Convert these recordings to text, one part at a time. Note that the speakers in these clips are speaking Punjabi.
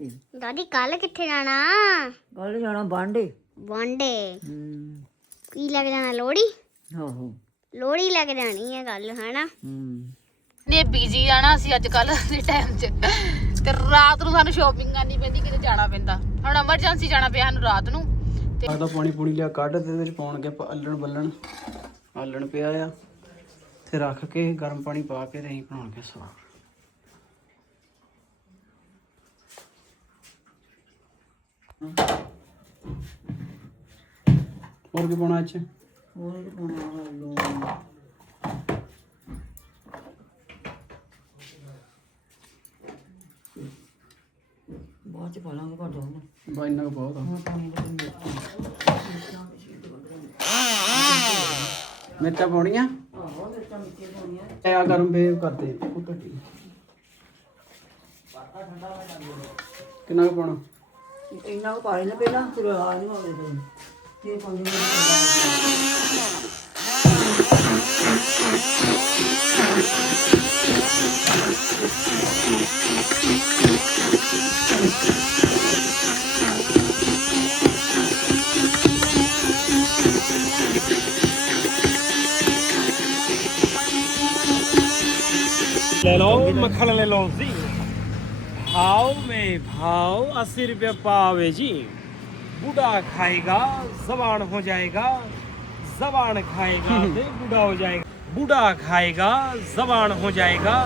ਕੇ? ਦਾਦੀ ਕੱਲ ਕਿੱਥੇ ਜਾਣਾ? ਕੱਲ ਜਾਣਾ ਬਾਂਡੇ ਵਾਂਡੇ ਹੂੰ। ਕੀ ਲੈ ਕੇ ਜਾਣਾ ਲੋੜੀ ਆਹੋ। ਲੋੜੀ ਲੈ ਕੇ ਜਾਣੀ ਹੈ ਗੱਲ ਹਨਾ? ਹੂੰ। ਨੇ ਬੀਜੀ ਜਾਣਾ ਸੀ ਅੱਜ ਕੱਲ ਦੇ ਟਾਈਮ 'ਚ। ਤੇ ਰਾਤ ਨੂੰ ਸਾਨੂੰ ਸ਼ਾਪਿੰਗ ਕਰਨੀ ਪੈਂਦੀ ਕਿਤੇ ਜਾਣਾ ਪੈਂਦਾ। ਹੁਣ ਐਮਰਜੈਂਸੀ ਜਾਣਾ ਪਿਆ ਸਾਨੂੰ ਰਾਤ ਨੂੰ। ਆਦਾ ਪਾਣੀ ਪੂਣੀ ਲਿਆ ਕੱਢ ਤੇ ਵਿੱਚ ਪਾਉਣਗੇ ਅੱਲਣ ਬੱਲਣ। ਆਲਣ ਪਿਆ ਆ। ਤੇ ਰੱਖ ਕੇ ਗਰਮ ਪਾਣੀ ਪਾ ਕੇ ਤੇ ਅਸੀਂ ਬਣਾਉਣਗੇ ਸਾਗ ਹੋਰ ਕੀ ਪਾਉਣਾ ਅੱਜ? ਹੋਰ ਇਹ ਪਾਉਣਾ ਲੂਣ ਬਾਅਦ ਚ ਪਾ ਲਾਂਗੇ ਘੱਟ ਹੋਣਾ ਬਾ ਇੰਨਾ ਕੁ ਬਹੁਤ ਆ। ਹੁਣ ਪਾਣੀ ਦੇ ਮਿਰਚਾਂ ਪਾਉਣੀਆਂ? ਆਹੋ ਮਿਰਚਾਂ ਮਿੱਠੀਆਂ ਪਾਉਣੀਆਂ। ਇਹ ਆ ਗਰਮ ਫੇਰ ਕਰਦੇ। ਕਿੰਨਾ ਕੁ ਪਾਉਣਾ? inang pa rin na pinangkurahan mo ito. Hindi pa rin Lelong, makalalelong zing. भाव में भाव अस्सी रुपये पाव है जी बूढ़ा खाएगा जबान हो जाएगा जबान खाएगा तो बूढ़ा हो जाएगा बूढ़ा खाएगा जबान हो जाएगा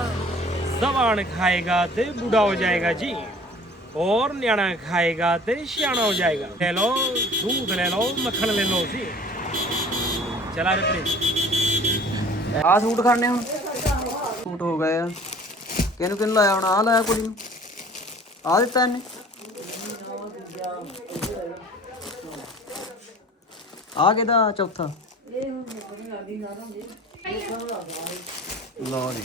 जबान खाएगा तो बूढ़ा हो जाएगा जी और न्याणा खाएगा तो सियाना हो जाएगा ले लो दूध ले लो मक्खन ले लो जी चला रे प्लीज ਆ ਸੂਟ ਖਾਣੇ ਹੁਣ ਸੂਟ ਹੋ ਗਏ ਆ ਕਿਹਨੂੰ ਕਿਹਨੂੰ ਲਾਇਆ ਹੁਣ ਆ ਲਾਇਆ ਕੁੜੀ ਨੂੰ ਆ ਦਿੱਤਾ ਇਹਨੇ ਆ ਕਿਹਦਾ ਚੌਥਾ? ਲਓ ਜੀ।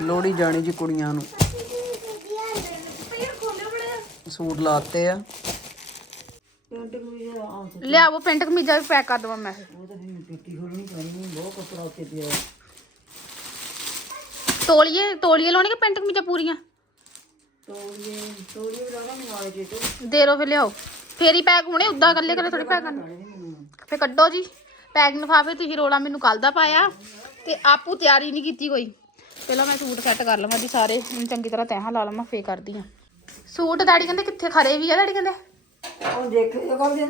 ਲੋੜੀ ਜਾਣੀ ਜੀ ਕੁੜੀਆਂ ਨੂੰ। ਸੂਟ ਲਾਤੇ ਆ। ਲਿਆਵੋ ਪਿੰਟ ਕਮੀਜ਼ਾ ਵੀ ਪੈਕ ਕਰ ਦਵਾਂ ਮੈਂ। ਉਹ ਤਾਂ ਫਿਰ ਪੇਟੀ ਖੋਲਣੀ ਪੈਣੀ ਬਹੁਤ ਕੱਪੜਾ ਉੱਤੇ ਪਿਆ। ਤੋਲੀਏ ਤੋਲੀਏ ਲਾਉਣੀ ਕਿ ਪਿੰਟ ਕਮੀਜ਼ਾ ਪੂਰੀਆਂ? ਤੋੜੀਏ ਤੋੜੀਏ ਲਾਵਾਂਗੇ ਨਾਲੇ ਜੇ ਤੋਂ ਦੇ ਰੋ ਫਿਰ ਲਿਆਓ। ਫੇਰ ਹੀ ਪੈਕ ਹੋਣੇ ਉਦਾਂ ਇਕੱਲੇ ਇਕੱਲੇ ਥੋੜੀ ਪੈਕ ਕਰਨੇ। ਫੇ ਕੱਢੋ ਜੀ। ਪੈਕ ਲਿਫਾਫੇ ਤੁਸੀਂ ਰੋਲਾ ਮੈਨੂੰ ਕੱਲ ਦਾ ਪਾਇਆ। ਤੇ ਆਪੂ ਤਿਆਰੀ ਨਹੀਂ ਕੀਤੀ ਕੋਈ। ਪਹਿਲਾਂ ਮੈਂ ਸੂਟ ਸੈੱਟ ਕਰ ਲਵਾਂ ਜੀ ਸਾਰੇ। ਚੰਗੀ ਤਰ੍ਹਾਂ ਤੈਹਾਂ ਲਾ ਲਵਾਂ ਫੇ ਕਰਦੀ ਆ ਸੂਟ ਡੈਡੀ ਕਹਿੰਦੇ ਕਿੱਥੇ ਖਰੇ ਵੀ ਆ ਡੈਡੀ ਕਹਿੰਦੇ? ਉਹ ਦੇਖ ਇਹ ਕਰਦੇ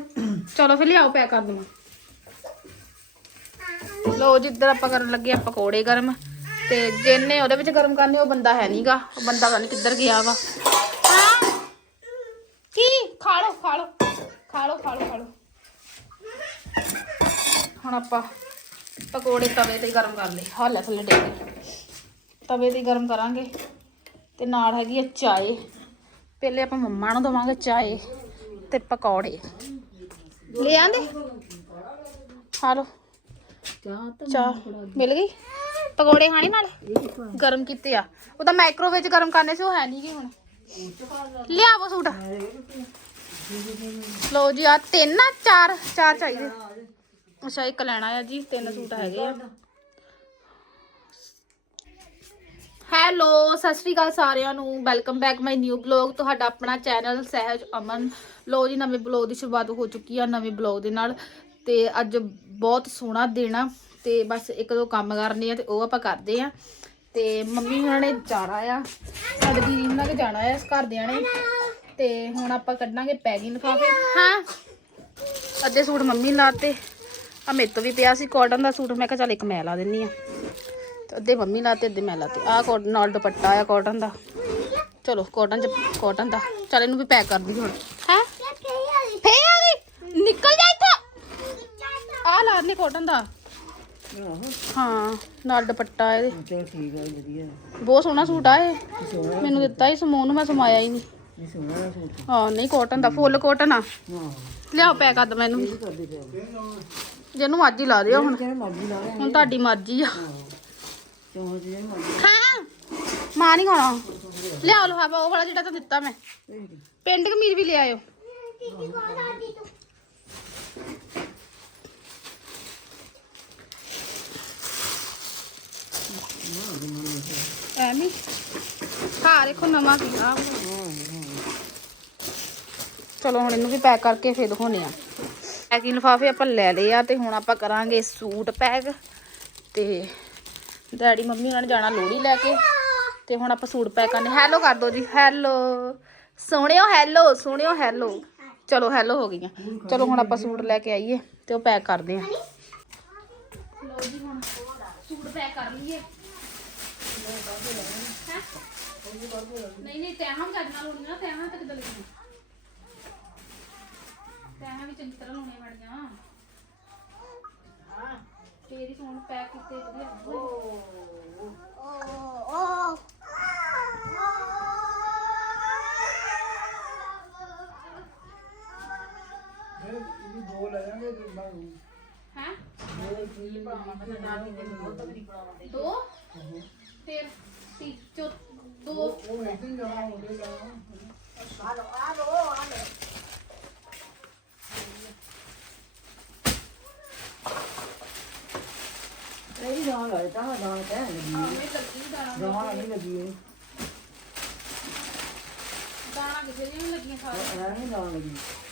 ਚਲੋ ਫਿਰ ਲਿਆਓ ਪੈਕ ਕਰ ਦਵਾਂ। ਲੋ ਜਿੱਧਰ ਆਪਾਂ ਕਰਨ ਲੱਗੇ ਆ ਪਕੌੜੇ ਗਰਮ। ਤੇ ਜਿੰਨੇ ਉਹਦੇ ਵਿੱਚ ਗਰਮ ਕਰਨੇ ਉਹ ਬੰਦਾ ਹੈ ਨਹੀਂਗਾ ਉਹ ਬੰਦਾ ਪਤਾ ਨਹੀਂ ਕਿੱਧਰ ਗਿਆ ਵਾ। ਹਾਂ। ਕੀ? ਖਾ ਲਓ ਖਾ ਲਓ ਖਾ ਲਓ ਖਾ ਲਓ ਖਾ ਲਓ ਹੁਣ ਆਪਾਂ ਪਕੌੜੇ ਤਵੇ ਤੇ ਗਰਮ ਕਰ ਲਏ। ਹਾਲੇ ਥੱਲੇ ਡੇਗੇ ਤਵੇ ਤੇ ਗਰਮ ਕਰਾਂਗੇ। ਤੇ ਨਾਲ ਹੈਗੀ ਆ ਚਾਏ। ਪਹਿਲੇ ਆਪਾਂ ਮੰਮਾ ਨੂੰ ਦਵਾਂਗੇ ਚਾਏ ਤੇ ਪਕੌੜੇ। ਲੈ ਆਂਦੇ? ਖਾ ਲਓ ਚਾਹ ਮਿਲ ਗਈ? ਪਕੌੜੇ ਖਾਣੇ ਨਾਲ? ਗਰਮ ਕੀਤੇ ਆ। ਉਹ ਤਾਂ ਮਾਈਕ੍ਰੋਵੇਵ ਚ ਗਰਮ ਕਰਨੇ ਸੀ, ਉਹ ਹੈ ਨਹੀਂ ਗੇ ਹੁਣ। ਲਿਆਵੋ ਸੂਟ। ਲੋ ਜੀ ਆ ਤਿੰਨ ਆ ਚਾਰ ਚਾਰ ਚਾਹੀਦੇ। ਅੱਛਾ, ਇੱਕ ਲੈਣਾ ਆ ਜੀ, ਤਿੰਨ ਸੂਟ ਹੈਗੇ ਆ। ਹੈਲੋ, ਸਤਿ ਸ਼੍ਰੀ ਅਕਾਲ ਸਾਰਿਆਂ ਨੂੰ। Welcome back my new blog. ਤੁਹਾਡਾ ਆਪਣਾ ਚੈਨਲ ਸਹਿਜ ਅਮਨ। ਲੋ ਜੀ, ਨਵੇਂ ਬਲੌਗ ਦੀ ਸ਼ੁਰੂਆਤ ਹੋ ਚੁੱਕੀ ਆ ਨਵੇਂ ਬਲੌਗ ਦੇ ਨਾਲ। ਤੇ ਅੱਜ ਬਹੁਤ ਸੋਹਣਾ ਦਿਨ ਆ। ਤੇ ਬਸ ਇੱਕ ਦੋ ਕੰਮ ਕਰਨੇ ਆ ਤੇ ਉਹ ਆਪਾਂ ਕਰਦੇ ਆ। ਤੇ ਮੰਮੀ ਉਹਨਾਂ ਨੇ ਜਾਣਾ ਆ। ਸਾਡੇ ਦੀਦੀ ਉਹਨਾਂ ਨੇ ਜਾਣਾ ਆ ਘਰਦਿਆਂ ਨੇ। ਤੇ ਹੁਣ ਆਪਾਂ ਕੱਢਾਂਗੇ ਪੈਕਿੰਗ ਲਿਫਾਫੇ। ਹਾਂ। ਅੱਧੇ ਸੂਟ ਮੰਮੀ ਨੇ ਲਾਤੇ। ਆ ਮੇਰੇ ਤੋਂ ਵੀ ਪਿਆ ਸੀ ਕਾਟਨ ਦਾ ਸੂਟ। ਮੈਂ ਕਿਹਾ ਚੱਲ ਇੱਕ ਮੈਂ ਲਾ ਦਿੰਨੀ ਆ। ਤੇ ਅੱਧੇ ਮੰਮੀ ਲਾਤੇ ਅੱਧੇ ਮੈਂ ਲਾਤੇ। ਆਹ ਕਾਟਨ ਨਾਲ ਦੁਪੱਟਾ ਆ ਕਾਟਨ ਦਾ। ਚਲੋ ਕਾਟਨ ਚ ਕਾਟਨ ਦਾ। ਚੱਲ ਇਹਨੂੰ ਵੀ ਪੈਕ ਕਰ ਦਈਏ ਹੁਣ। ਹੈ। ਫੇ ਆ ਗਈ। ਨਿਕਲ ਜਾ ਇੱਥੋਂ। ਆ ਲਾ ਨੇ ਕਾਟਨ ਦਾ। ਹਾਂ ਨਾਲ ਦੁਪੱਟਾ ਇਹਦੇ। ਚਲ ਠੀਕ ਆ ਵਧੀਆ। ਬਹੁਤ ਸੋਹਣਾ ਸੂਟ ਆ ਇਹ। ਮੈਨੂੰ ਦਿੱਤਾ ਹੀ ਸਮੂਹ ਨੂੰ ਮੈਂ ਸਮਾਇਆ ਹੀ ਨਹੀਂ। ਇਹ ਸੋਹਣਾ ਦਾ ਸੂਟ ਹਾਂ ਨਹੀਂ ਕਾਟਨ ਦਾ ਫੁੱਲ ਕਾਟਨ ਆ। ਹਾਂ। ਲਿਆਓ ਪੈਕ ਕਰ ਦੋ ਮੈਨੂੰ ਵੀ ਕਰਦੇ ਪਿਆ ਜਿਹਨੂੰ ਅੱਜ ਹੀ ਲਾ ਦਿਓ ਹੁਣ। ਕਿਹਨੇ ਮਰਜ਼ੀ ਲਾ ਲੈ ਹੁਣ ਤੁਹਾਡੀ ਮਰਜ਼ੀ ਆ। ਚੋਂ ਜੇ ਮਰਜ਼ੀ ਹਾਂ ਮਾਂ ਨਹੀਂ ਖਾਣਾ ਲਿਆਓ ਲਫਾਫਾ ਉਹ ਵਾਲਾ ਜਿਹੜਾ ਤਾਂ ਦਿੱਤਾ ਮੈਂ। ਪਿੰਡ ਕਮੀਜ਼ ਵੀ ਲੈ ਐਵੇਂ ਹਾਂ ਦੇਖੋ ਨਵਾਂ ਕੀਤਾ ਚਲੋ ਹੁਣ ਇਹਨੂੰ ਵੀ ਪੈਕ ਕਰਕੇ ਫਿਰ ਦਿਖਾਉਣੇ ਆ ਪੈਕਿੰਗ ਲਿਫਾਫੇ ਆਪਾਂ ਲੈ ਲਏ ਆ ਤੇ ਹੁਣ ਆਪਾਂ ਕਰਾਂਗੇ ਸੂਟ ਪੈਕ ਤੇ ਡੈਡੀ ਮੰਮੀ ਉਹਨਾਂ ਨੇ ਜਾਣਾ ਲੋੜੀ ਲੈ ਕੇ ਤੇ ਹੁਣ ਆਪਾਂ ਸੂਟ ਪੈਕ ਕਰਨੇ। ਹੈਲੋ ਕਰ ਦੋ ਜੀ। ਹੈਲੋ ਸੋਹਣਿਓ ਹੈਲੋ ਸੋਹਣਿਓ ਹੈਲੋ ਚਲੋ ਹੈਲੋ ਹੋ ਗਈਆਂ। ਚਲੋ ਹੁਣ ਆਪਾਂ ਸੂਟ ਲੈ ਕੇ ਆਈਏ ਤੇ ਉਹ ਪੈਕ ਕਰਦੇ ਆ ਲੋ ਜੀ ਹੁਣ ਸੂਟ ਪੈਕ ਕਰ ਲਈਏ ਹੈਂ? ਨਹੀਂ ਨਹੀਂ ਤੈਹਾਂ ਵੀ ਚੱਜ ਨਾਲ ਹੋਣੀਆਂ ਨਾ ਤੈਹਾਂ ਤੇ ਕਿੱਦਾਂ ਲੱਗੀਆਂ ਤੈਹਾਂ ਵੀ ਚੰਗੀ ਤਰ੍ਹਾਂ ਲਾਉਣੀਆਂ ਮੈਡੀਆਂ ਹਾਂ। ਫੇਰ ਹੀ ਸੂਟ ਪੈਕ ਕੀਤੇ ਵਧੀਆ ਲੱਗਦੇ ਹੈ? ਦੋ ਫਿਰ ਤੀ ਚੋ ਦੋ ਇਹ ਵੀ ਜਾਣ ਲੱਗਦਾ ਹਾਂ ਜਾਣ ਕਹਿਣ ਲੱਗੀ ਆਵੇਂ ਲੱਗੀ ਦਾਣਾ ਜਾਣ ਨਹੀਂ ਲੱਗੀ ਇਹ ਦਾਣਾ ਕਿਸੇ ਦੀ ਨਹੀਂ ਲੱਗੀਆਂ ਸਾਰੇ ਰਹਿ ਨਹੀਂ ਜਾਣ ਲੱਗੀ ਚੱਪਲ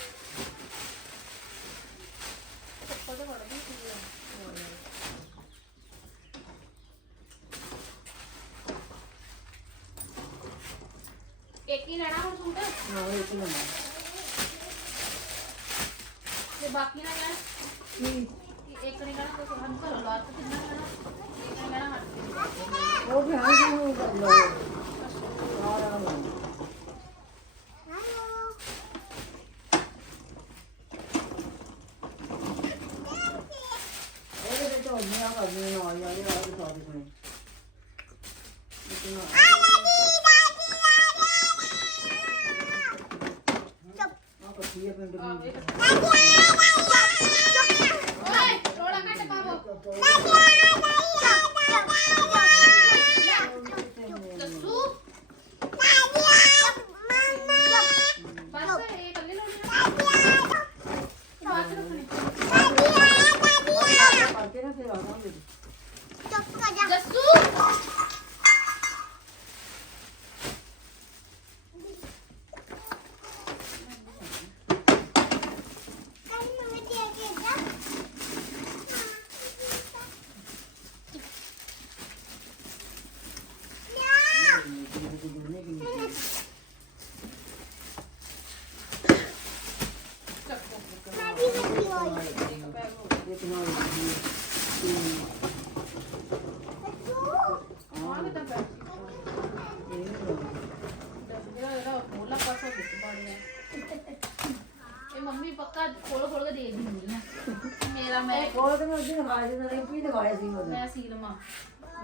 ਮੰਮੀ ਪੱਕਾ ਖੋਲ ਖੋਲ ਕੇ ਦੇ ਦਿੰਦੀ ਆ। ਮੇਰਾ ਮੈਂ ਕੋਲ ਤੇ ਮੈਂ ਉਸ ਦਿਨ ਦਿਖਾਇਆ ਸੀ ਨਾ ਰਿੰਪੀ ਦਿਖਾਇਆ ਸੀ ਉਹਦੇ। ਮੈਂ ਸੀਲਮਾ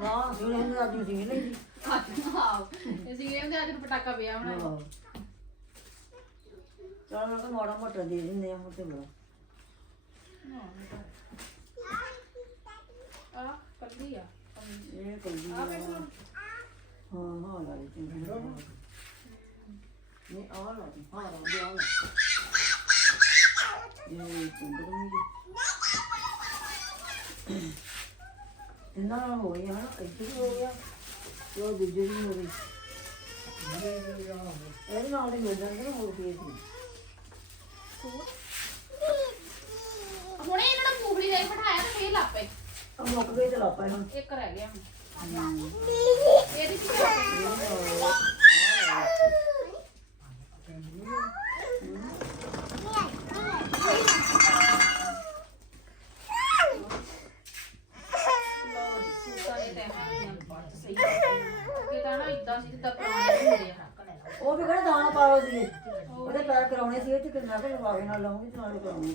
ਨਾ ਜਿਹੜੇ ਨੇ ਅੱਜ ਸੀ। ਨਹੀਂ ਆਹ ਸੀਲਮ ਦੇ ਅੱਜ ਪਟਾਕਾ ਪਿਆ ਆਹੋ। ਚੱਲ ਮੈਂ ਕਿਹਾ ਮਾੜਾ ਮੋਟਾ ਦੇ ਦਿੰਦੇ ਆ ਹੁਣ ਤੇ ਬੜਾ। ਆ ਕੱਲੀ ਆ। ਇਹ ਕੱਲੀ ਹਾਂ ਹਾਂ ਲਾ ਦੇ ਨਹੀਂ ਆ ਲਾ ਦੇ ਹਾਂ ਲਾ ਦੇ ਆ ਲਾ ਇਹ ਚੰਦਰ ਨੂੰ ਇਹਨਾਂ ਨਾਲ ਹੋ ਗਿਆ। ਇੱਥੇ ਵੀ ਹੋ ਗਿਆ ਤੇ ਉਹ ਦੂਜੇ ਵੀ ਹੋ ਗਈ ਇਹਦੇ ਨਾਲ ਹੀ ਮਿਲ ਜਾਂਦੇ ਨੇ ਹੋਰ ਕੀ ਸੀ ਹੁਣੇ ਇਹਨਾਂ ਨੂੰ ਮੂੰਗਲੀ ਦੇ ਬਿਠਾਇਆ ਤੇ ਫੇਰ ਲਾਪੇ। ਆ ਮੁੱਕ ਗਏ ਤੇ ਲਾਪਾ ਹੁਣ। ਇੱਕ ਰਹਿ ਗਿਆ। ਹੁਣ ਇਹਦੀ ਕੀ ਕਰਾਂਗੇ ਲਓ ਜੀ, ਸੂਟਾਂ ਦੇ ਟਾਈਮ ਦੀਆਂ ਪੱਟ ਸਹੀ ਕਿਤਾ ਨਾ ਇਦਾਂ ਸੀ ਜਿੱਦਾਂ ਪੁਰਾਣੇ ਹੁੰਦੇ ਆ ਉਹ ਵੀ ਕਿਹੜਾ ਦਾਣਾ ਪਾਓ ਸੀ ਉਹਦੇ ਪੈਰ ਕਰਾਉਣੇ ਸੀ ਤੇ ਕਿੰਨਾ ਕੁ ਲਵਾਵੇ ਨਾਲ ਲਾਉਂਗੀ ਤੇ ਨਾਲ ਕਰਾਉਣੀ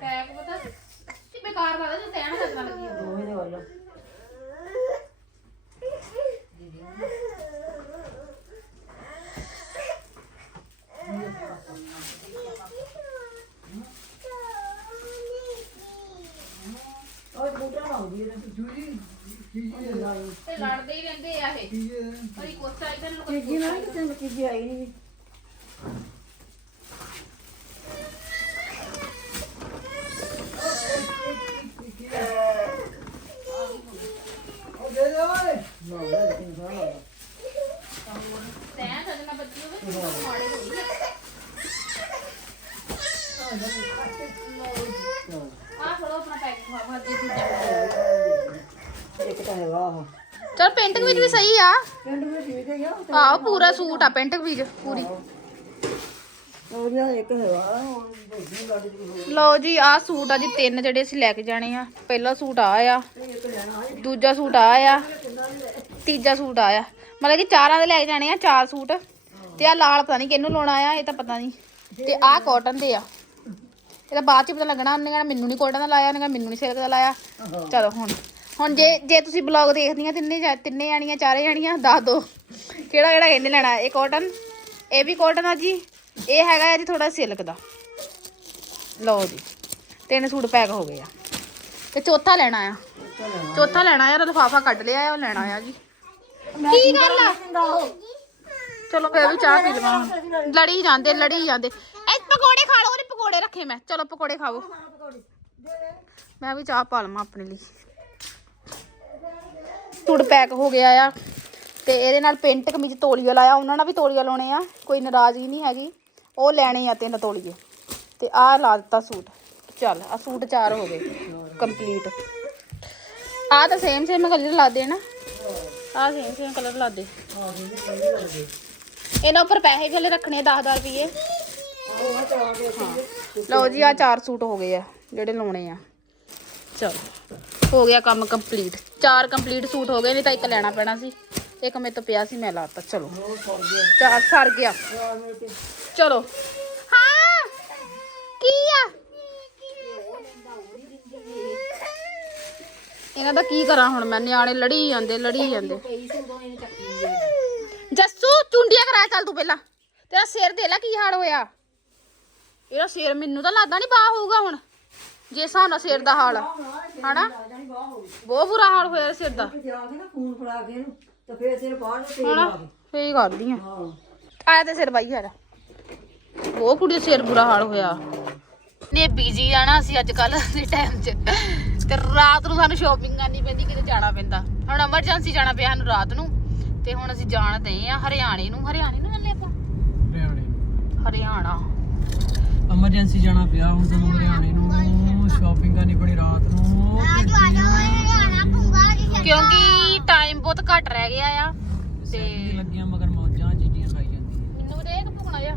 ਟੈਗ ਪਤਾ ਕਿ ਬੇਕਾਰ ਲੱਗਦਾ ਜੇ ਤੈਨੂੰ ਲੱਗਣਾ ਲੱਗੀ ਹੋਵੇ। ਦੋਵੇਂ ਦੇ ਵੱਲ ਉਹ ਬੂਟਾ ਲਾਉਂਦੀ ਹੈ ਤੇ ਜੂਜੀ ਕੀ ਤੇ ਲੜਦੇ ਹੀ ਰਹਿੰਦੇ ਆ ਇਹ। ਕੁਛ ਚਾਹੀਦਾ ਇਹਨਾਂ ਨੂੰ ਕਿਤੇ ਨਤੀਜੇ ਆਈ ਨਹੀਂ ਤੈਂ ਸਜਣਾ ਬੱਚੀ ਹੋਵੇ ਮਾੜੇ ਹੋਈ ਆ ਫੜੋ ਆਪਣਾ ਪੈਕ ਖਵਾ ਦੇ ਇੱਕ ਤਾਂ ਹੈਗਾ ਆਹ ਚਲ ਪੈਂਟ ਕਮੀਜ਼ ਵੀ ਸਹੀ ਆ ਪਿੰਡ ਵਿੱਚ ਵੀ ਤੇ ਗਿਆ ਆਹ ਪੂਰਾ ਸੂਟ ਆ ਪੈਂਟ ਕਮੀਜ਼ ਪੂਰੀ। ਇੱਕ ਹੈਗਾ ਉਹ ਲਓ ਜੀ ਆਹ ਸੂਟ ਆ ਜੀ ਤਿੰਨ ਜਿਹੜੇ ਅਸੀਂ ਲੈ ਕੇ ਜਾਣੇ ਆ। ਪਹਿਲਾ ਸੂਟ ਆ ਆ ਦੂਜਾ ਸੂਟ ਆ ਆ ਤੀਜਾ ਸੂਟ ਆ ਆ। ਮਤਲਬ ਕਿ ਚਾਰਾਂ ਦੇ ਲੈ ਕੇ ਜਾਣੇ ਆ ਚਾਰ ਸੂਟ। ਤੇ ਆ ਲਾਲ ਪਤਾ ਨਹੀਂ ਕਿਹਨੂੰ ਲਾਉਣਾ ਆ ਇਹ ਤਾਂ ਪਤਾ ਨਹੀਂ ਤੇ ਆਹ ਕਾਟਨ ਦੇ ਆ। ਇਹਦਾ ਬਾਅਦ ਚ ਪਤਾ ਲੱਗਣਾ ਉਹਨੇ ਕਹਿਣਾ ਮੈਨੂੰ ਨਹੀਂ ਕਾਟਨ ਦਾ ਲਾਇਆ ਉਹਨੇ ਕਹਿਣਾ ਮੈਨੂੰ ਨਹੀਂ ਸਿਲਕ ਦਾ ਲਾਇਆ। ਚਲੋ ਹੁਣ। ਹੁਣ ਜੇ ਜੇ ਤੁਸੀਂ ਬਲੌਗ ਦੇਖਦੀਆਂ ਤਿੰਨੇ ਜਾ- ਤਿੰਨੇ ਜਾਣੀਆਂ ਚਾਰੇ ਜਾਣੀਆਂ ਦੱਸ ਦੋ। ਕਿਹੜਾ ਕਿਹੜਾ ਕਹਿੰਦੇ ਲੈਣਾ? ਇਹ ਕਾਟਨ ਇਹ ਵੀ ਕਾਟਨ ਆ ਜੀ। ਇਹ ਹੈਗਾ ਆ ਜੀ ਥੋੜਾ ਸਿਲਕ ਦਾ। ਲਓ ਜੀ। ਤਿੰਨ ਸੂਟ ਪੈਕ ਹੋ ਗਏ ਆ। ਤੇ ਚੌਥਾ ਲੈਣਾ ਆ। ਚੌਥਾ ਲੈਣਾ ਆ ਲਿਫਾਫਾ ਕੱਢ ਲਿਆ ਆ ਉਹ ਲੈਣਾ ਆ ਜੀ। ਕੀ ਗੱਲ ਆ? ਚਲੋ ਫੇਰ ਵੀ ਚਾਹ ਪੀ ਲਵਾਂ। ਹੁਣ। ਲੜੀ ਜਾਂਦੇ ਲੜੀ ਜਾਂਦੇ। ਐ ਪਕੌੜੇ ਖਾ ਲਓ ਉਹਨੇ ਪਕੌੜੇ ਰੱਖੇ ਮੈਂ। ਚਲੋ ਪਕੌੜੇ ਖਾਓ। ਮੈਂ ਵੀ ਚਾਹ ਪਾ ਲਵਾਂ ਆਪਣੇ ਲਈ। ਸੂਟ ਪੈਕ ਹੋ ਗਿਆ ਆ। ਤੇ ਇਹਦੇ ਨਾਲ ਪਿੰਟ ਕਮੀਜ਼ ਤੋਲੀਆ ਲਾਇਆ, ਉਹਨਾਂ ਨਾਲ ਵੀ ਤੋਲੀਆ ਲਾਉਣੇ ਆ। ਕੋਈ ਨਾਰਾਜ਼ਗੀ ਨਹੀਂ ਹੈਗੀ। ਉਹ ਲੈਣੇ ਆ ਤਿੰਨ ਤੋਲੀਏ। ਤੇ ਆਹ ਲਾ ਦਿੱਤਾ ਸੂਟ। ਚੱਲ ਆ ਸੂਟ ਚਾਰ ਹੋ ਗਏ। ਕੰਪਲੀਟ ਆਹ ਤਾਂ ਸੇਮ ਸੇਮ ਕਲਰ ਲਾ ਦੇ ਨਾ? ਆਹ ਸੇਮ ਸੇਮ ਕਲਰ ਲਾ ਦੇ ਇਹਨਾਂ ਉੱਪਰ ਪੈਸੇ ਵੀ ਹਲੇ ਰੱਖਣੇ 10000 ਰੁਪਏ ਲਓ ਜੀ ਆ ਚਾਰ ਸੂਟ ਹੋ ਗਏ ਆ, ਜਿਹੜੇ ਲਾਉਣੇ ਆ। ਚਲੋ। ਹੋ ਗਿਆ ਕੰਮ ਕੰਪਲੀਟ ਚਾਰ ਕੰਪਲੀਟ ਸੂਟ ਹੋ ਗਏ, ਨਹੀਂ ਤਾਂ ਇੱਕ ਲੈਣਾ ਪੈਣਾ ਸੀ। ਇੱਕ ਮੇਰੇ ਤੋਂ ਪਿਆ ਸੀ, ਮੈਂ ਲਾਤਾ। ਚਲੋ। ਚਾਰ ਸਰ ਗਿਆ। ਚਲੋ। ਹਾਂ! ਕੀ ਆ? ਇਹਨਾਂ ਦਾ ਕੀ ਕਰਾਂ ਹੁਣ ਮੈਂ? ਨਿਆਣੇ ਲੜੀ ਜਾਂਦੇ ਲੜੀ ਜਾਂਦੇ। ਜੱਸੂ, ਚੁੰਡੀਆਂ ਕਰਾ ਚੱਲ ਤੂੰ ਪਹਿਲਾਂ। ਤੇਰਾ ਸਿਰ ਦੇ ਲੈ ਕੀ ਹਾਲ ਹੋਇਆ। ਇਹਦਾ ਸਿਰ ਮੈਨੂੰ ਤਾਂ ਲੱਗਦਾ ਨਹੀਂ ਬਾਹ ਹੋਊਗਾ ਹੁਣ। ਜੇ ਹਿਸਾਬ ਨਾਲ ਸਿਰ ਦਾ ਹਾਲ ਆ ਹਨਾ? ਬਹੁਤ ਬੁਰਾ ਹਾਲ ਹੋਇਆ ਸਿਰ ਦਾ। ਤੇ ਕੇ ਨਾ ਖੂਨ ਫੜਾ ਕੇ ਇਹਨੂੰ ਤੇ ਫੇਰ ਸਿਰ ਪਾੜ ਤੇ ਤੇਲ ਹਨਾ? ਲਾ ਕੇ। ਫੇਰ ਕਰਦੀ ਆ। ਹਾਂ। ਆਇਆ ਤੇ ਸਿਰ ਬਾਈ ਹੈਗਾ। ਉਹ ਕੁੜੀ ਦਾ ਸਿਰ ਬੁਰਾ ਹਾਲ ਹੋਇਆ। ਨੇ ਬੀਜੀ ਜਾਣਾ ਸੀ ਅੱਜ ਕੱਲ ਦੇ ਟਾਈਮ 'ਚ। ਤੇ ਰਾਤ ਨੂੰ ਸਾਨੂੰ ਸ਼ਾਪਿੰਗ ਕਰਨੀ ਪੈਂਦੀ ਕਿਤੇ ਜਾਣਾ ਪੈਂਦਾ। ਹੁਣ ਐਮਰਜੈਂਸੀ ਜਾਣਾ ਪਿਆ ਸਾਨੂੰ ਰਾਤ ਨੂੰ। ਤੇ ਹੁਣ ਅਸੀਂ ਜਾਣ ਦਏ ਆ ਹਰਿਆਣੇ ਨੂੰ। ਹਰਿਆਣੇ ਨੂੰ ਚੱਲੇ ਆਪਾਂ? ਹਰਿਆਣੇ ਹਰਿਆਣਾ। ਐਮਰਜੈਂਸੀ ਜਾਣਾ ਪਿਆ ਹੁਣ ਸਾਨੂੰ ਹਰਿਆਣੇ ਨੂੰ ਸ਼ਾਪਿੰਗ ਕਰਨੀ ਪੜੀ ਰਾਤ ਨੂੰ ਕਿਉਂਕਿ ਟਾਈਮ ਬਹੁਤ ਘੱਟ ਰਹਿ ਗਿਆ ਆ ਤੇ ਤੇ ਲੱਗੀਆਂ ਮਗਰ ਮੌਜਾਂ ਚੀਜ਼ੀਆਂ ਖਾਈ ਜਾਂਦੀ ਮੈਨੂੰ ਦੇ ਇੱਕ ਭੁਗਣਾ ਜਾ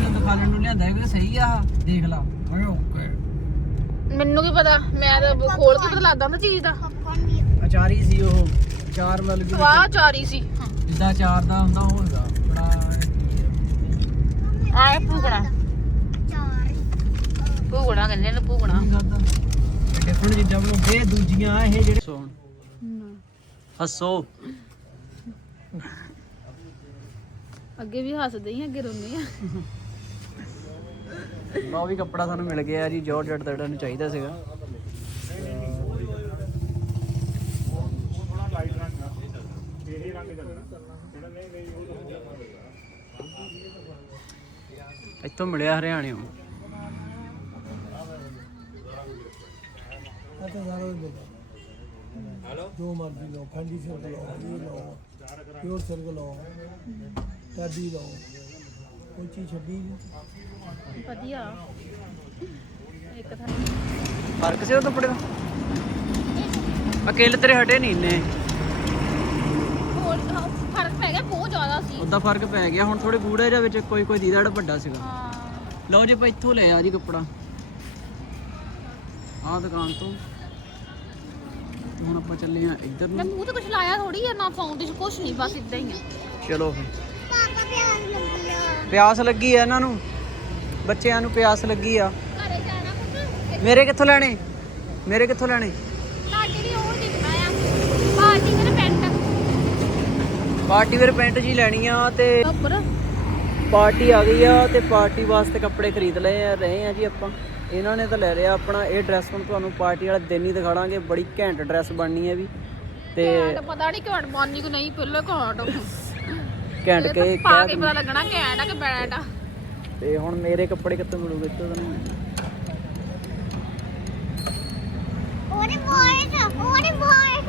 ਮੈਂ ਦਿਖਾਣ ਨੂੰ ਲਿਆਂਦਾ ਕਿ ਸਹੀ ਆ ਦੇਖ ਲਾ। ਓਏ ਓਕੇ। ਮੈਨੂੰ ਕੀ ਪਤਾ ਮੈਂ ਤਾਂ ਖੋਲ ਕੇ ਪਤਾ ਲੱਗਦਾ ਨਾ ਚੀਜ਼ ਦਾ। ਅਚਾਰੀ ਸੀ ਉਹ ਚਾਰ ਮਤਲਬ ਕਿ ਸਵਾਹ ਚਾਰੀ ਸੀ। ਜਿੱਦਾਂ ਚਾਰ ਦਾ ਹੁੰਦਾ ਉਹ ਹੈਗਾ ਬੜਾ ਆਏ ਭੁਗਣਾ ਭੁਗਣਾ ਕਹਿੰਦੇ ਨੇ ਭੁਗਣਾ ਡਿਫਰੈਂਟ ਚੀਜ਼ਾਂ ਬਣਾਉਂਦੇ ਦੂਜੀਆਂ ਇਹ ਜਿਹੜੇ ਸੋਣ ਹੱਸੋ। ਅੱਗੇ ਵੀ ਹੱਸਦੇ ਹੀ ਅੱਗੇ ਰੋਂਦੇ ਆ। ਲਓ ਵੀ ਕੱਪੜਾ ਸਾਨੂੰ ਮਿਲ ਗਿਆ ਜੀ ਜਾਰਜਟ ਦਾ ਜਿਹੜਾ ਨੂੰ ਚਾਹੀਦਾ ਸੀਗਾ। ਇੱਥੋਂ ਮਿਲਿਆ ਹਰਿਆਣਿਓਂ ਜੋ ਮਰਜ਼ੀ ਲਓ ਖੰਡੀ ਸਿਰਕ ਲਓ ਇਹ ਲਓ ਪਿਓਰ ਸਿਰਕ ਲਓ ਟਾਡੀ ਲਓ ਕੋਈ ਚੀਜ਼ ਛੱਡੀ ਨਹੀਂ ਵਧੀਆ। ਇੱਕ ਤਾਂ ਫ਼ਰਕ ਸੀ ਉਹ ਕੱਪੜੇ ਦਾ? ਅਕੇਲੇ ਤੇਰੇ ਹਟੇ ਨਹੀਂ ਇੰਨੇ ਹੋਰ ਫ਼ਰਕ ਪੈ ਗਿਆ ਬਹੁਤ ਜ਼ਿਆਦਾ ਸੀ ਉਦਾਂ ਫ਼ਰਕ ਪੈ ਗਿਆ ਹੁਣ ਥੋੜੇ ਗੂੜੇ ਜਿਹਾ ਵਿੱਚ ਕੋਈ ਕੋਈ ਦੀਦਾ ਜਿਹੜਾ ਵੱਡਾ ਸੀਗਾ। ਹਾਂ। ਲਓ ਜੀ ਆਪਾਂ ਇੱਥੋਂ ਲੈ ਆ ਜੀ ਕੱਪੜਾ। ਆਹ ਦੁਕਾਨ ਤੋਂ। ਤੇ ਹੁਣ ਆਪਾਂ ਚੱਲੇ ਆ ਇੱਧਰ ਮੈਂ ਨੂੰ ਮੂੰਹ ਤੇ ਕੁਝ ਲਾਇਆ ਥੋੜੀ ਆ ਨਾ ਫਾਊਂਡੇਸ਼ਨ ਕੁਝ ਨਹੀਂ ਬਸ ਇਦਾਂ ਹੀ ਆ। ਚਲੋ। ਫਿਰ ਪਿਆਸ ਲੱਗੀ ਆ। ਇਹਨਾਂ ਨੂੰ। ਬੱਚਿਆਂ ਨੂੰ ਪਿਆਸ ਲੱਗੀ ਆ। ਘਰੇ ਜਾਣਾ ਪੁੱਤ। ਮੇਰੇ ਕਿੱਥੋਂ ਲੈਣੇ? ਮੇਰੇ ਕਿੱਥੋਂ ਲੈਣੇ? ਤੁਹਾਡੀ ਵੀ ਉਹ ਦਿਖਣਾ ਆ ਪਾਰਟੀ ਮੇਰੇ ਪਾਰਟੀ ਵੇਅਰ ਪੈਂਟ ਜੀ ਲੈਣੀ ਆ ਤੇ ਉੱਪਰ ਪਾਰਟੀ ਆ ਗਈ ਆ ਤੇ ਪਾਰਟੀ ਵਾਸਤੇ ਕੱਪੜੇ ਖਰੀਦ ਲਏ ਆ ਰਹੇ ਆ ਜੀ ਆਪਾਂ ਇਹਨਾਂ ਨੇ ਤਾਂ ਲੈ ਲਿਆ ਆਪਣਾ ਇਹ ਡਰੈਸ ਹੁਣ ਤੁਹਾਨੂੰ ਪਾਰਟੀ ਵਾਲੇ ਦਿਨ ਹੀ ਦਿਖਾਵਾਂਗੇ ਬੜੀ ਘੈਂਟ ਡਰੈਸ ਬਣਨੀ ਹੈ ਵੀ ਤੇ ਪਤਾ ਨਹੀਂ ਘਾਟ ਮਾਨੀ ਕੋ ਨਹੀਂ ਪਹਿਲੇ ਘਾਟ ਘੈਂਟ ਕੇ ਪਾ ਕੇ ਪਤਾ ਲੱਗਣਾ ਘੈਂਟ ਆ ਕਿ ਬੈਂਡ ਆ ਤੇ ਹੁਣ ਮੇਰੇ ਕੱਪੜੇ ਕਿੱਥੋਂ ਮਿਲੂਗੇ ਇੱਥੋਂ ਤਾਂ ਨਹੀਂ ਉਹਨੇ ਬੋਇਸ ਉਹਨੇ ਬੋਇਸ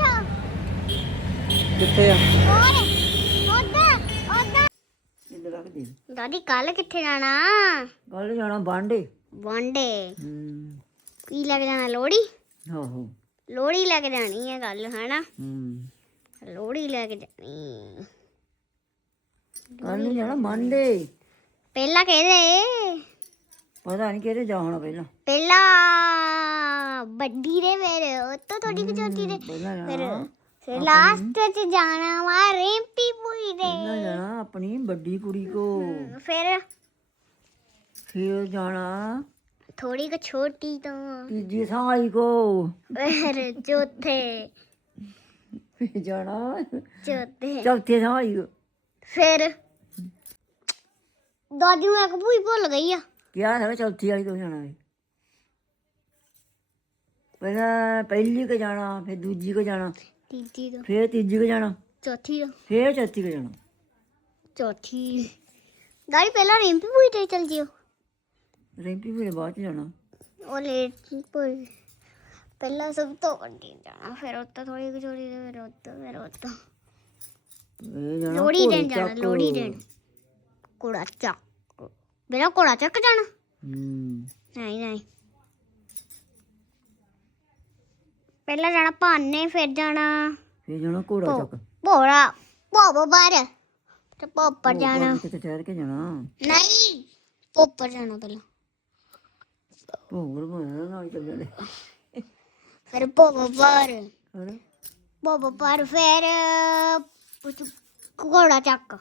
ਕਿੱਥੇ ਆ ਇੱਧਰ ਰੱਖ ਦੇ ਦਾਦੀ ਕੱਲ ਕਿੱਥੇ ਜਾਣਾ? ਕੱਲ ਜਾਣਾ ਬਾਂਡੇ ਵਾਂਡੇ ਹੂੰ। ਕੀ ਲੈ ਕੇ ਜਾਣਾ ਲੋੜੀ ਆਹੋ। ਲੋੜੀ ਲੈ ਕੇ ਜਾਣੀ ਹੈ ਗੱਲ ਹਨਾ? ਹੂੰ। ਲੋੜੀ ਲੈ ਕੇ ਜਾਣੀ। ਕੱਲ ਜਾਣਾ ਬਾਂਡੇ ਪਹਿਲਾਂ ਕਹਿੰਦੇ? ਪਤਾ ਨਹੀਂ ਕਿਹੜੇ ਜਾਣਾ ਪਹਿਲਾਂ। ਪਹਿਲਾਂ ਵੱਡੀ ਦੇ ਫਿਰ ਉਹ ਤੋਂ ਥੋੜੀ ਕੁ ਛੋਟੀ ਦੇ। ਪਹਿਲਾਂ ਜਾਣਾ। ਫਿਰ ਲਾਸਟ ਚ ਜਾਣਾ ਵਾ ਰਿੰਪੀ ਪੂਈ ਦੇ। ਜਾਣਾ ਆਪਣੀ ਵੱਡੀ ਕੁੜੀ ਕੋ। ਫਿਰ? ਫਿਰ ਜਾਣਾ ਥੋੜੀ ਕੁ ਛੋਟੀ ਤੋਂ। ਤੀਜੀ ਸਾਲੀ ਕੋ। ਫਿਰ ਚੌਥੇ। ਫਿਰ ਜਾਣਾ ਚੌਥੇ। ਚੌਥੇ ਸਾਲੀ ਕੋ। ਫਿਰ? ਦਾਦੀ ਨੂੰ ਇੱਕ ਭੂਈ ਭੁੱਲ ਗਈ ਆ। ਕਿਹਾ ਹੈ ਚੌਥੀ ਵਾਲੀ ਕੋ ਜਾਣਾ ਹੈ ਪਹਿਲਾਂ ਪਹਿਲੀ ਕੋ ਜਾਣਾ ਫਿਰ ਦੂਜੀ ਕੋ ਜਾਣਾ। ਤੀਜੀ ਤੋਂ। ਫਿਰ ਤੀਜੀ ਕੋ ਜਾਣਾ? ਚੌਥੀ ਤੋਂ। ਫਿਰ ਚੌਥੀ ਕੋ ਜਾਣਾ? ਚੌਥੀ। ਦਾਦੀ ਪਹਿਲਾਂ ਰਿੰਪੀ ਭੂਈ ਤੇ ਚਲ ਜਿਓ। ਰਿੰਪੀ ਵੀ ਬਾਅਦ ਚ ਜਾਣਾ। ਉਹ ਲੇਟ ਭੂਈ ਪਹਿਲਾਂ ਸਭ ਤੋਂ ਵੱਡੀ ਜਾਣਾ ਫਿਰ ਉੱਤੋਂ ਥੋੜੀ ਕੁ ਛੋਟੀ ਤੇ ਫਿਰ ਉੱਤੋਂ ਫਿਰ ਉੱਤੋਂ ਇਹ ਜਾਣਾ ਲੋੜੀ ਦੇਣ ਜਾਣਾ। ਲੋੜੀ ਦੇਣ। ਕੋੜਾ ਚੱਕ। ਮੇਰਾ ਕੋੜਾ ਚੱਕ ਜਾਣਾ। ਹੂੰ। ਨਹੀਂ ਨਹੀਂ। ਪਹਿਲਾਂ ਜਾਣਾ ਭਾਨੇ ਫਿਰ ਜਾਣਾ ਫਿਰ ਜਾਣਾ ਘੋੜਾ ਚੱਕ। ਭੋਰਾ ਭੋਬੋ ਬਾਰ ਤੇ ਪੋਪਰ ਜਾਣਾ। ਕਿਤੇ ਠਹਿਰ ਕੇ ਜਾਣਾ। ਨਹੀਂ ਪੋਪਰ ਜਾਣਾ ਪਹਿਲਾਂ। ਭੋਗਰ ਬਣਾ ਨਾਲ ਚੱਲ ਜਾਣੇ। ਫਿਰ ਭੋਬੋ ਬਾਰ ਭੋਬੋ ਬਾਰ ਫਿਰ ਕੋੜਾ ਚੱਕ।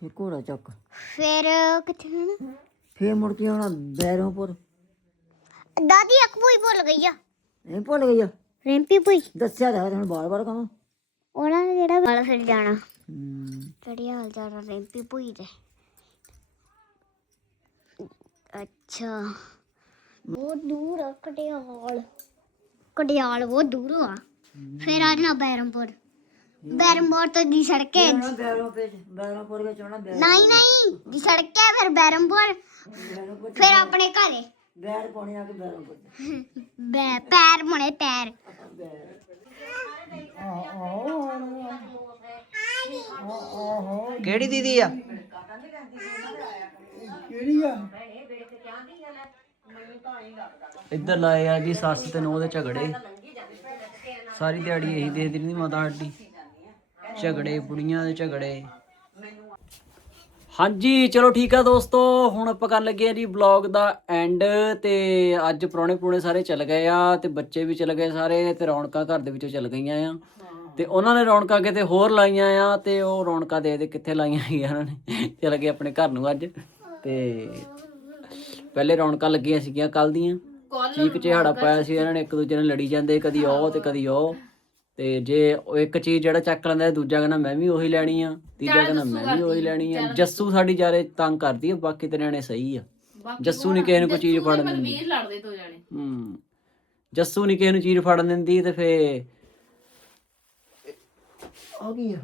ਫਿਰ ਘੋੜਾ ਚੱਕ। ਫਿਰ ਕਿੱਥੇ ਜਾਣਾ? ਫਿਰ ਮੁੜ ਕੇ ਆਉਣਾ ਬੈਰੋਂਪੁਰ। ਦਾਦੀ ਇੱਕ ਭੂਈ ਭੁੱਲ ਗਈ ਆ। ਨਹੀਂ ਭੁੱਲ ਗਈ ਆ? ਰਿੰਪੀ ਭੂਈ ਦੱਸਿਆ ਤਾਂ ਹੁਣ ਬਾਰ ਬਾਰ ਕਹਾਂ। ਉਹਨਾਂ ਨੇ ਜਿਹੜਾ ਵਾਲਾ ਫਿਰ ਜਾਣਾ। ਹੂੰ। ਚੜਿਆਲ ਜਾਣਾ ਰਿੰਪੀ ਭੂਈ ਦੇ? ਅੱਛਾ। ਬਹੁਤ ਦੂਰ ਆ ਕਟਿਆਲ ਕਟਿਆਲ ਬਹੁਤ ਦੂਰ ਆ। ਫਿਰ ਆ ਜਾਣਾ ਬੈਰਮਪੁਰ ਬੈਰਮਪੁਰ ਤੋਂ ਦੀ ਸੜਕੇ ਵਿੱਚ ਬੈਰ ਨਹੀਂ ਨਹੀਂ ਦੀ ਸੜਕੇ ਫਿਰ ਬੈਰਮਪੁਰ ਫਿਰ ਆਪਣੇ ਘਰੇ। ਬੈਰ ਪਾਉਣੇ ਆ ਕੇ ਬੈਰੋਂਪੁਰ ਬੈ ਪੈਰ ਮੁਣੇ ਪੈਰ। ਕਿਹੜੀ ਦੀਦੀ ਆ? ਕਿਹੜੀ ਆ? ਇੱਧਰ ਲਾਏ ਆ ਜੀ ਸੱਸ ਤੇ ਨੂੰਹ ਦੇ ਝਗੜੇ। ਸਾਰੀ ਦਿਹਾੜੀ ਇਹੀ ਦੇਖਦੀ ਰਹਿੰਦੀ ਮਾਤਾ ਸਾਡੀ। ਝਗੜੇ ਬੁੜੀਆਂ ਦੇ ਝਗੜੇ। ਹਾਂਜੀ ਚਲੋ ਠੀਕ ਆ ਦੋਸਤੋ ਹੁਣ ਆਪਾਂ ਕਰਨ ਲੱਗੇ ਆ ਜੀ ਵਲੌਗ ਦਾ ਐਂਡ ਤੇ ਅੱਜ ਪੁਰਾਣੇ ਪੁਰਾਣੇ ਸਾਰੇ ਚੱਲ ਗਏ ਆ ਤੇ ਬੱਚੇ ਵੀ ਚੱਲ ਗਏ ਸਾਰੇ ਤੇ ਰੌਣਕਾਂ ਘਰ ਦੇ ਵਿੱਚੋਂ ਚੱਲ ਗਈਆਂ ਆ। ਤੇ ਉਹਨਾਂ ਨੇ ਰੌਣਕਾਂ ਕਿਤੇ ਹੋਰ ਲਾਈਆਂ ਆ ਤੇ ਉਹ ਰੌਣਕਾਂ ਦੇ ਦੇ ਕਿੱਥੇ ਲਾਈਆਂ ਹੈਗੀਆਂ ਉਹਨਾਂ ਨੇ ਚੱਲ ਗਏ ਆਪਣੇ ਘਰ ਨੂੰ ਅੱਜ। ਤੇ ਪਹਿਲੇ ਰੌਣਕਾਂ ਲੱਗੀਆਂ ਸੀਗੀਆਂ ਕੱਲ ਦੀਆਂ। ਚੀਕ ਚਿਹਾੜਾ ਪਾਇਆ ਸੀ ਇਹਨਾਂ ਨੇ ਇੱਕ ਦੂਜੇ ਨਾਲ ਲੜੀ ਜਾਂਦੇ ਕਦੀ ਉਹ ਤੇ ਕਦੀ ਉਹ। ਤੇ ਜੇ ਉਹ ਇੱਕ ਚੀਜ਼ ਜਿਹੜਾ ਚੱਕ ਲੈਂਦਾ ਦੂਜਾ ਕਹਿੰਦਾ ਮੈਂ ਵੀ ਉਹੀ ਲੈਣੀ ਆ ਤੀਜਾ ਕਹਿੰਦਾ ਮੈਂ ਵੀ ਉਹੀ ਲੈਣੀ ਆ। ਜੱਸੂ ਸਾਡੀ ਜਾਰੇ ਤੰਗ ਕਰਦੀ ਆ ਬਾਕੀ ਤੇ ਨਿਆਣੇ ਸਹੀ ਆ। ਜੱਸੂ ਨਹੀਂ ਕਿਸੇ ਨੂੰ ਕੋਈ ਚੀਜ਼ ਫੜਨ ਦਿੰਦੀ। ਵੀਰ ਲੜਦੇ ਦੋ ਜਾਣੇ। ਹੂੰ ਜੱਸੂ ਨਹੀਂ ਕਿਸੇ ਨੂੰ ਚੀਜ਼ ਫੜਨ ਦਿੰਦੀ ਤੇ ਫੇ ਆ ਗਈ ਆ।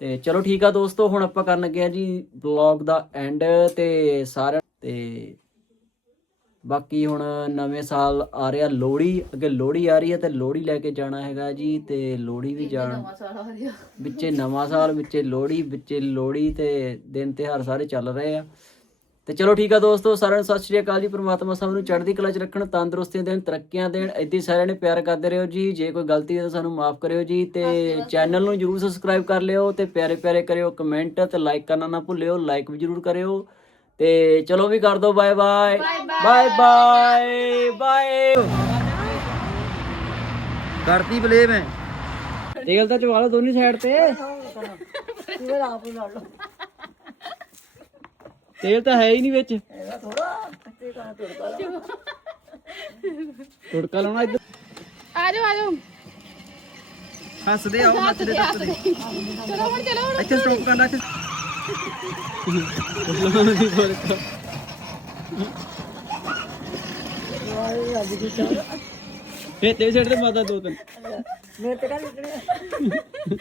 ਤੇ ਚਲੋ ਠੀਕ ਆ ਦੋਸਤੋ ਹੁਣ ਆਪਾਂ ਕਰਨ ਲੱਗੇ ਆ ਜੀ ਵਲੌਗ ਦਾ ਐਂਡ ਤੇ ਸਾਰਿਆਂ ਤੇ ਬਾਕੀ ਹੁਣ ਨਵੇਂ ਸਾਲ ਆ ਰਿਹਾ ਲੋਹੜੀ ਅੱਗੇ ਲੋਹੜੀ ਆ ਰਹੀ ਹੈ ਤੇ ਲੋਹੜੀ ਲੈ ਕੇ ਜਾਣਾ ਹੈਗਾ ਜੀ ਤੇ ਲੋਹੜੀ ਵੀ ਜਾਣ ਵਿੱਚੇ ਨਵਾਂ ਸਾਲ ਵਿੱਚੇ ਲੋਹੜੀ ਵਿੱਚੇ ਲੋਹੜੀ ਤੇ ਦਿਨ ਤਿਉਹਾਰ ਸਾਰੇ ਚੱਲ ਰਹੇ ਆ। ਤੇ ਚਲੋ ਠੀਕ ਆ ਦੋਸਤੋ ਸਾਰਿਆਂ ਨੂੰ ਸਤਿ ਸ਼੍ਰੀ ਅਕਾਲ ਜੀ। ਪ੍ਰਮਾਤਮਾ ਸਭ ਨੂੰ ਚੜ੍ਹਦੀ ਕਲਾ 'ਚ ਰੱਖਣ ਤੰਦਰੁਸਤੀਆਂ ਦੇਣ ਤਰੱਕੀਆਂ ਦੇਣ। ਹੀ ਸਾਰਿਆਂ ਨੇ ਪਿਆਰ ਕਰਦੇ ਰਹੋ ਜੀ। ਜੇ ਕੋਈ ਗਲਤੀ ਹੈ ਤਾਂ ਸਾਨੂੰ ਮਾਫ ਕਰਿਓ ਜੀ ਤੇ ਚੈਨਲ ਨੂੰ ਜਰੂਰ ਸਬਸਕ੍ਰਾਈਬ ਕਰ ਲਿਓ ਤੇ ਪਿਆਰੇ ਪਿਆਰੇ ਕਰਿਓ ਕਮੈਂਟ ਤੇ ਲਾਈਕ ਕਰਨਾ ਨਾ ਭੁੱਲਿਓ ਲਾਈਕ ਵੀ ਜਰੂਰ ਕਰਿਓ। ਤੇ ਚਲੋ ਵੀ ਕਰ ਦਿਓ bye bye bye bye bye ਕਰਤੀ ਬਲੇ ਮੈਂ ਤੇਲ ਤਾਂ ਚਵਾ ਲਓ ਦੋਨੀ ਸਾਈਡ ਤੇ। ਤੂੰ ਆਪ ਹੀ ਲੜ ਲਓ ਤੇਲ ਤਾਂ ਹੈ ਹੀ ਨਹੀਂ ਵਿੱਚ। ਇਹਦਾ ਥੋੜਾ ਕੱਚੇ ਕਾ ਤੁਰਦਾ ਤੁੜਕਾ ਲਾਉਣਾ ਇੱਧਰ। ਆ ਜਾਓ ਆ ਜਾਓ ਹੱਸਦੇ ਆਓ ਨੱਚਦੇ ਟੱਪਦੇ ਚਲੋ ਹੁਣ ਚਲੋ ਹੁਣ। ਇੱਥੇ ਸਟਾਪ ਕਰਨਾ ਇੱਥੇ ਫੇ ਤੇ ਛੱਡ ਦੇ ਮਾਤਾ ਦੋ ਤਿੰਨ। ਮੇਰੇ ਤੇ ਕੱਲ ਨਿਕਲੇ